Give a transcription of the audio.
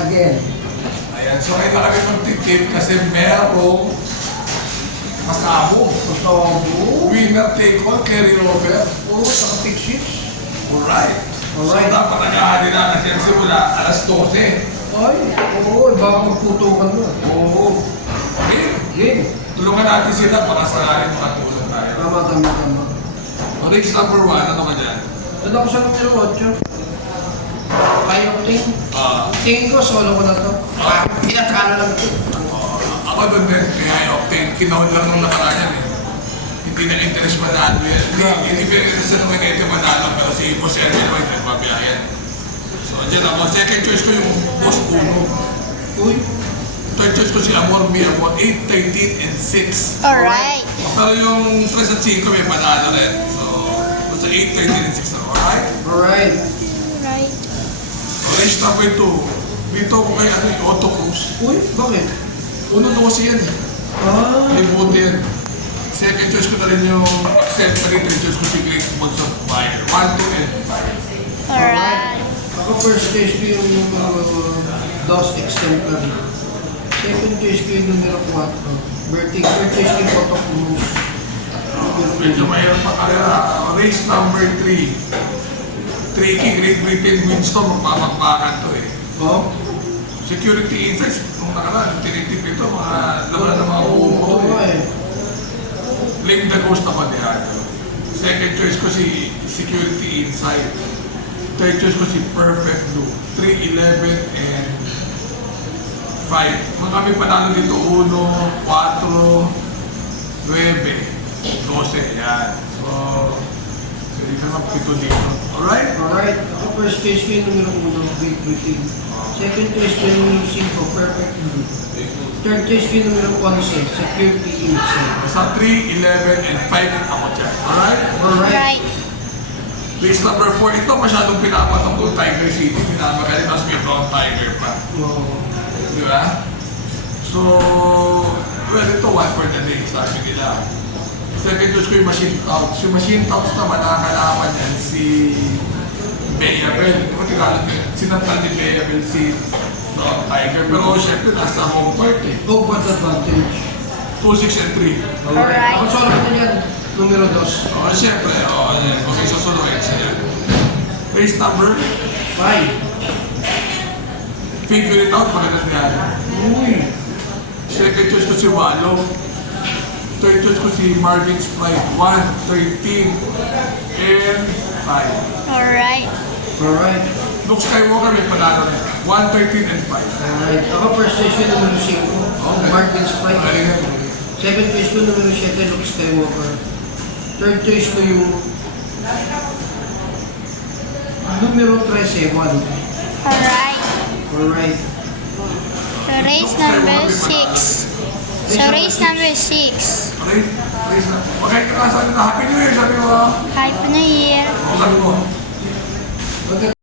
Again. Ayan, so ngayon na kami magtitip kasi merong masabog. Pasabo. Winner take all, carry over. Oo, saka pick six. Alright. Alright. So dapat nag-ahali na kasi ang simula alas 12. Ay, oo, baka magputukan mo. Oo. Okay. Game. Tulungan natin sila baka sakaling makatulong tayo. Tama. Race number 1, ano ka dyan? Doon ako sa numero 8. High octane. Tingin ko, solo ko na to. Pinatalo lang ito. Ako doon din, kaya octane, kinahon lang nung nakaraan yan eh. Hindi na interest manalo yan. Hindi interest na naman ito manalo, pero si Boss Erwin naman ito nagpabiyayan. So, dyan ako. Second choice ko yung Boss Uno. Uy. Third choice ko si Amor Mi, Amor 8, 13, and 6. Alright. Pero yung 3 at 5 may panalo rin. So, basta 8, 13, and 6 na. Alright? Alright. Right. Race number 2. Dito ko kay Otto Cruz. Uy, bakit? Uno 12 yan eh. May buti yan. Second choice ko na rin yung Accent pa rin. Third choice ko si Great Balls of Fire. 1, 2, and 5. Alright. Ako first choice ko yung DOS exemplary. Second choice ko yung numero 4. Third choice ko yung Potok Cruz. Medyo mahirap pa kaya. Race number 3. Tricky Great Britain Windstorm. Magpapakpakan to eh. Oh? Security Insights. Nung nakaraan, tinitip ito. Mga laman na mga Oo upo. nga eh. Link the Ghost na padihado. Second choice ko si Security Insight. Third choice ko si Perfect Blue. 3, 11, and 5. Mga kami panalo dito. 1, 4, 9, 12. Yan. So, hindi ka lang 7 dito. Alright? Alright. Ako first choice ko yung numero 1, Great Britain. Second choice ko yung 5, Perfect Blue. Third choice ko yung numero 11, Security Insight. Basta 3, 11, and 5 ako dyan. Alright? Alright. Right. List number 4. Ito masyadong pinapatong doon Tiger City. Pinapagaling. Tapos may Brown Tiger pa. Wow. Di ba? So, well, ito one for the day, sabi nila. Second choice ko yung Machine Touch. Yung Machine Touch naman, nakakalaman yan si Bea Bell. Di ba tigalan yun? Sinantan ni Bea Bell si Brown Tiger. Pero syempre, nasa home court eh. Home court advantage. 2, 6, and 3. Alright. Ako solo ko yan. Numero 2. O, syempre, okay, susunod siya. Race number 5. figure it out, maganda yan. Uy. Second choice ko si Wallow. Third choice ko si Marvin's Pride. 1, 13, and 5. Alright. Alright. Luke Skywalker may panalo rin. 1, 13, and 5. Alright. Ako first choice ko numero 5. Martin's Pride. Second choice ko numero 7, Luke Skywalker. Third choice ko yung numero 13, 1. Alright. Alright. So race number 6. So race number 6. Okay? Race na. Okay, sabi na Happy New Year, sabi mo. Happy New Year. Sabi mo.